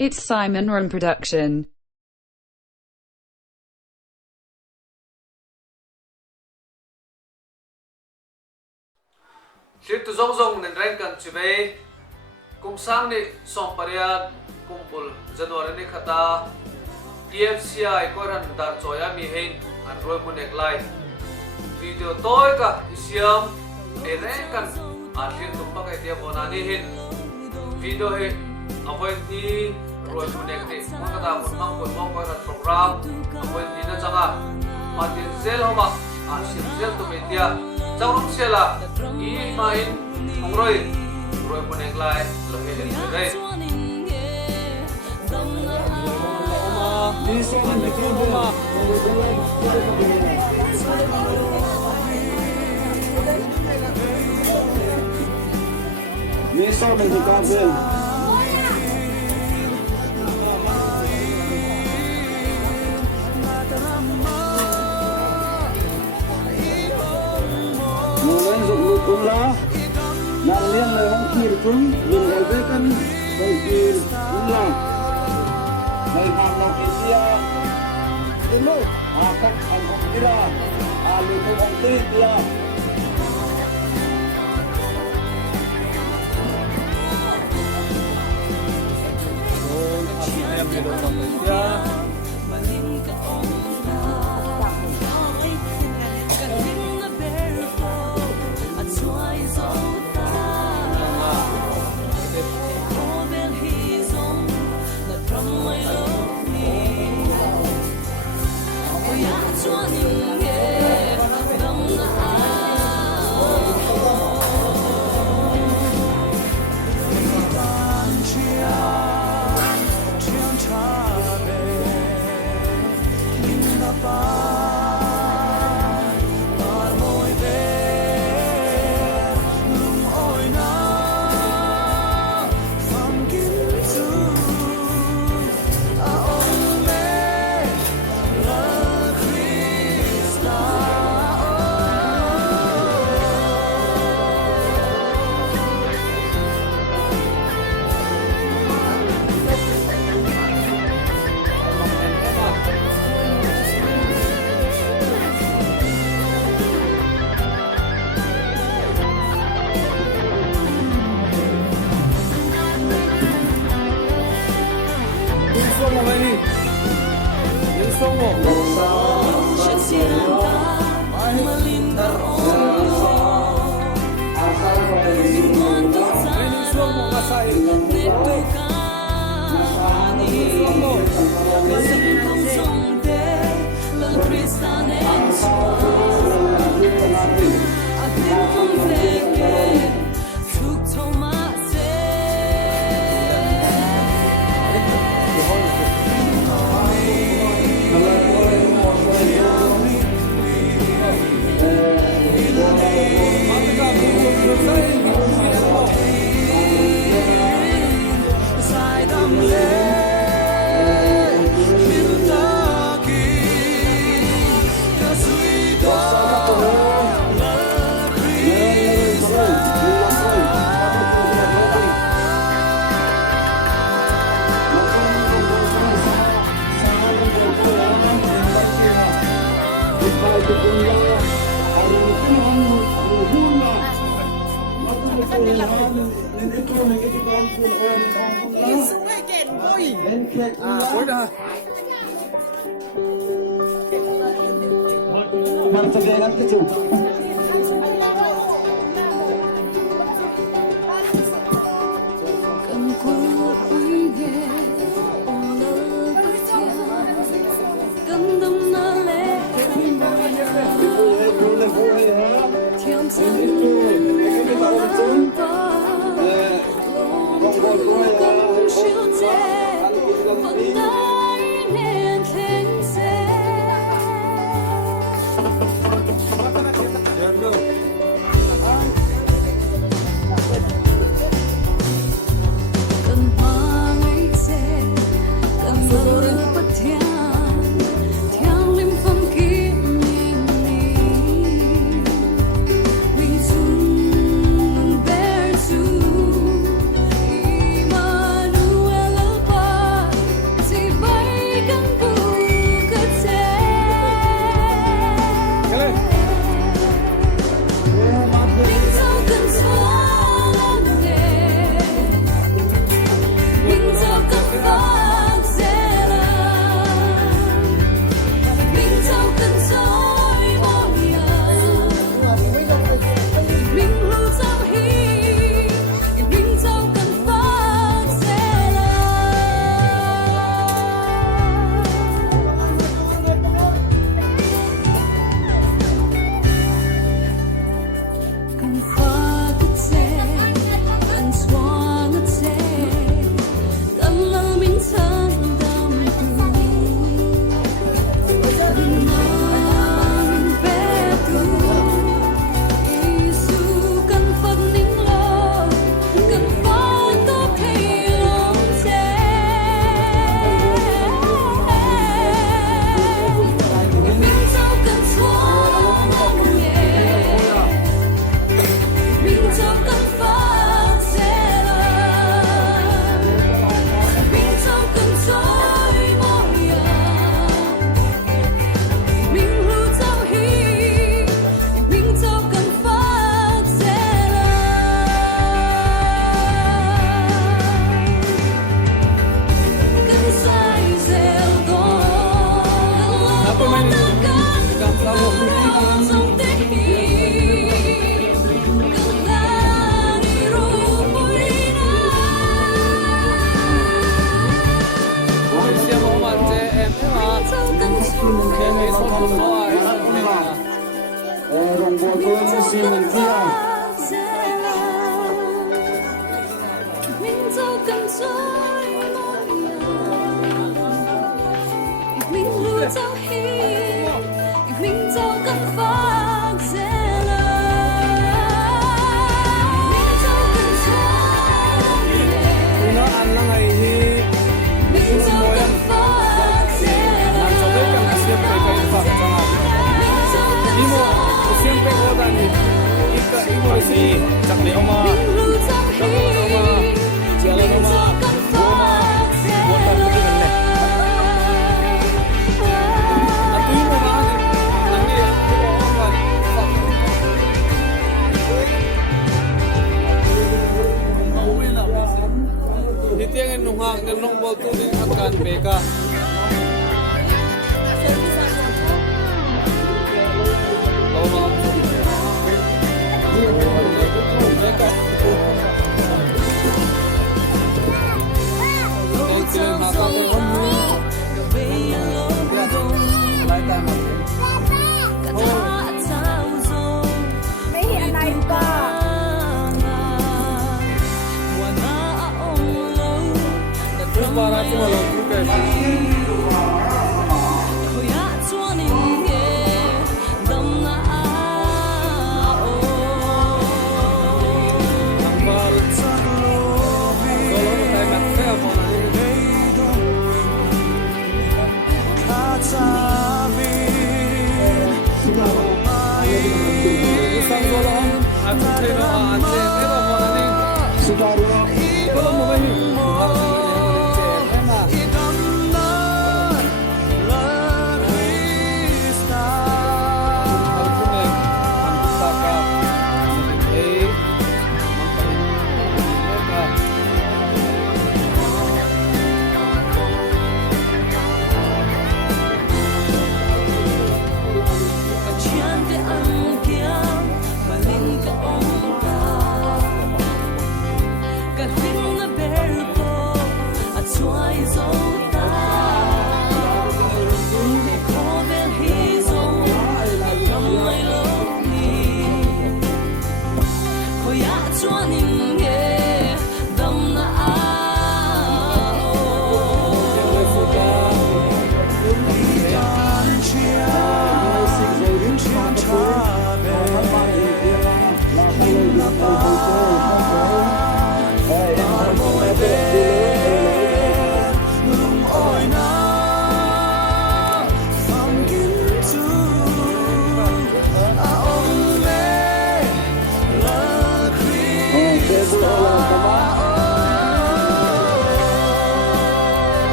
It's Simon Run production. Clip tu zong zong nen rank kan chive kum sang ni som paria kumpul January ni khata TFCI ko ran dar choya mi hein an roi munek lai video toy ka isiam e rank kan akhir tumpa ka dia bonani hin video he appointee roi munek ni makata mang ko mong ko ran program appointee na changa matin zel homa asim zel to media Jauh sela, ini main Roy punek lai, lebih dari Roy. Yes, I'm in the garden. Mulai untuk lah, nang liang lewat kiri pun, lewat kan kiri ulang. Dari mana India, dulu, akak kira, alu tu angkiri dia. Kene rong botol simen kia. Mình dẫu cần dối mong mình lưu dẫu hi mình dẫu cần phát dễ mình dẫu cần dối Nó ăn là ngày thì mình dẫu cần phát dễ làm cho biết rằng là siempre cái phật cho là mình dẫu cần imo siempre có đàn thì imo thì chắc để ông mà mình lưu dẫu hi chia lên ông mà cần phát dễ buồn bực cái vấn đề à tuy mà anh đi ông mà thì tiếng anh nung hàng nên nung bol tu din akan beka lo ma mấy hiện nay có para cuma lo tu ke ambal solo tai mat fe mo sang solo an te no an te ne ba mo ni Sigaro. ko mo ba ni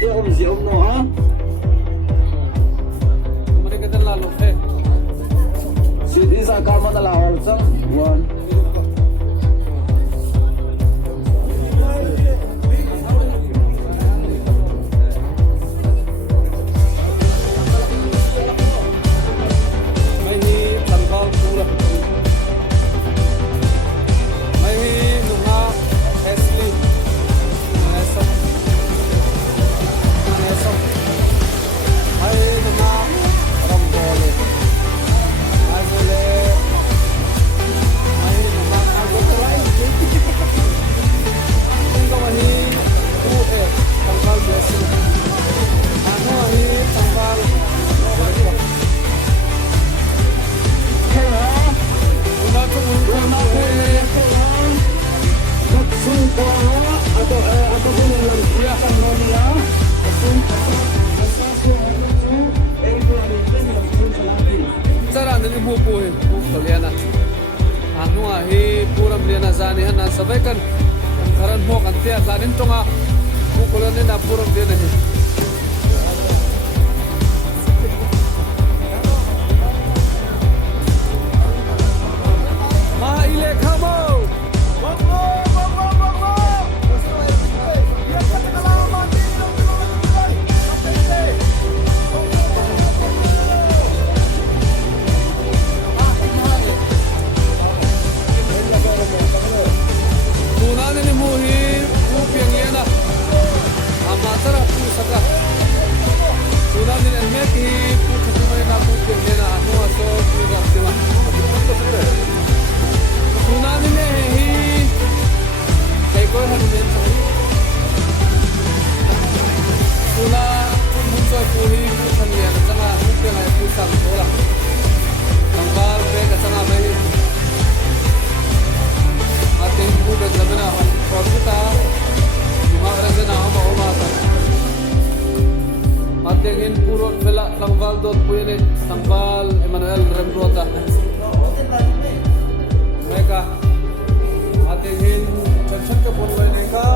dia si no ha. Mereka kan lalu Si Isa kama na lawal sa one. Mai hi tangkal pura. Mai hi nunga Ashley. Nesam. Mai hi nunga Rambole. Mai bole. Mai hi nunga Agotarai. Tinggal mai hi tangkal biasa. Ano hi tangkal. Una tu Sara nani buku kalian anu ahi puram dia nazani hana sampaikan karan mo kan tiap lain tonga buku kalian na puram dia nahi ma ile kamo Tunani ni muhi upiang yana amatara pu saka tunani ni meki pu kutumai na pu upiang yana anu aso pu raptima tunani ni hi kaiko han men tuna pun muncul pu hi pu kan yana sama upiang ay pu sang bola tangkal pe ka sama mai ating budak labena kita mengarahkan nama Omar. Atingin purut bela tanggal dot puene tanggal Emmanuel Rembrota. Mereka atingin kerja kebun mereka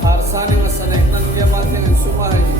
harsani masane nang dia atingin semua ini.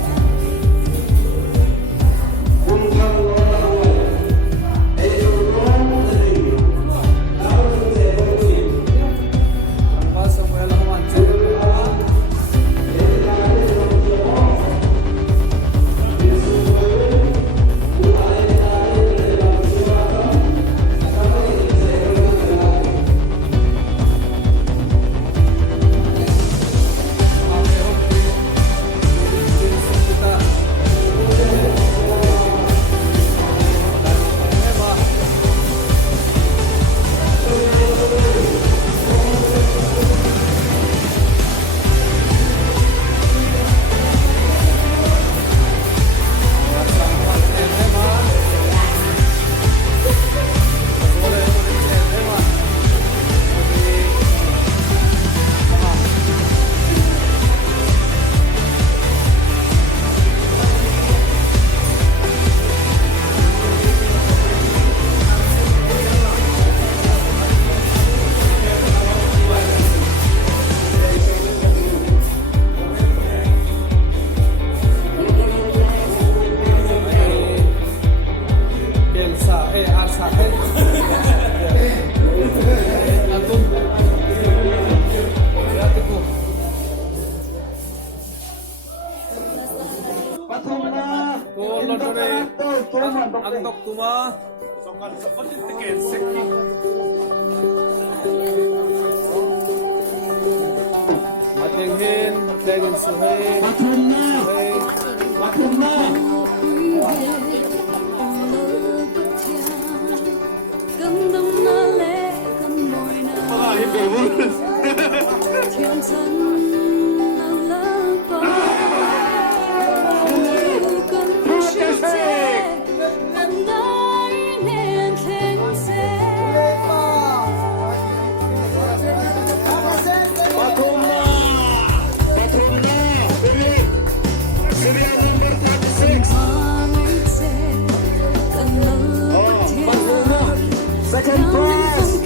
Antok tuma sokan seperti tiket seki matengin matengin suhei Patumna second prize.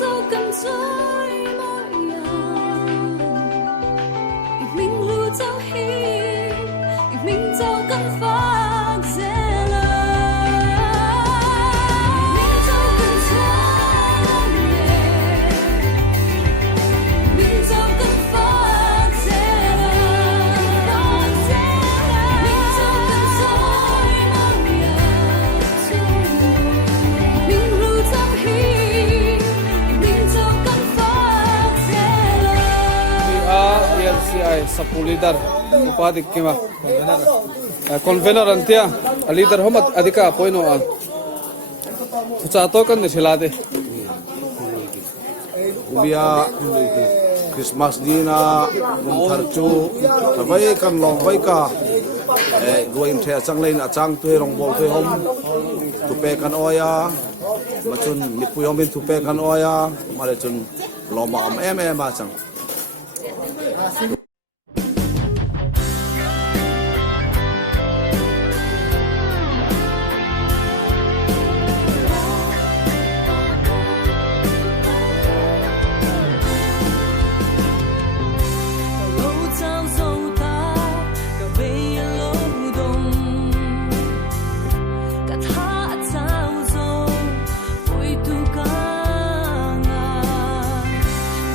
dấu cần trôi mỗi mình lưu dấu hi mình dấu cần phát dễ lời mình dấu cần trôi mình dấu cần phát dễ lời mình dấu cần trôi mình lưu dấu hi mình dấu cần phát dễ lời ELCI sapu leader upadik kima convener antia a leader homat adika poino a cha to kan ni thilade bia Christmas dina kum tharchu tawai kan long vai ka goin the changlein achang tu rong bol tu hom tu pe kan oya machun nipu yomin tu pe kan oya male chun loma am em ma chang lâu trao dấu ta cả về lâu đông cả tha trao dấu ôi tu ca ngà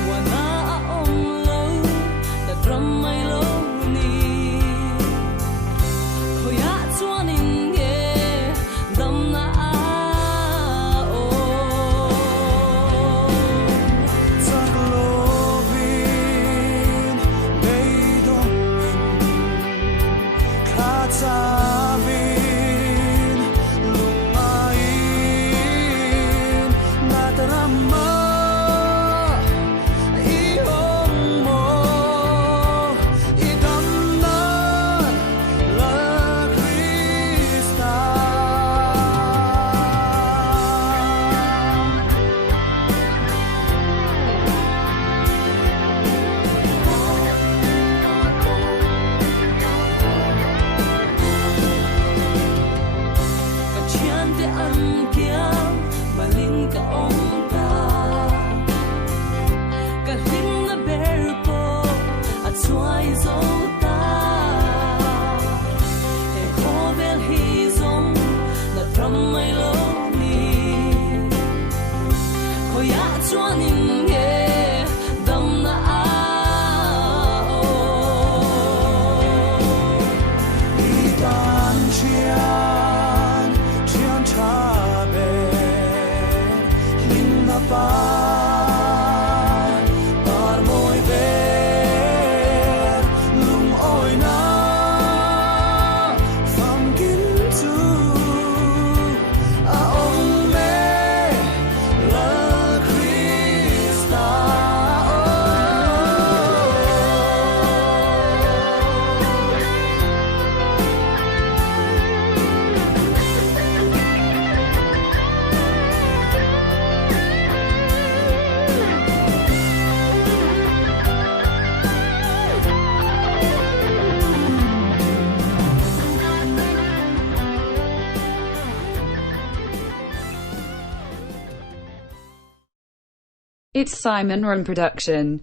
mùa na ôm lâu đã râm mai lâu ni khơi á chuan in nghe đâm na ô Chắc lô vin bây đông khá cha vin lúc ai na tarama i hong mo i dam na la Krista cả chian te ăn kia mà linh cả ông ta cả linh là bể po à chuai dấu ta e khó vel hi zong là trâm mai lâu ni khơi á chuan in nghe đâm na ô Itan chian chian cha be hinna pa tar moi be lum oi na pham kin tu a ong me la Krista It's Simon Run Production.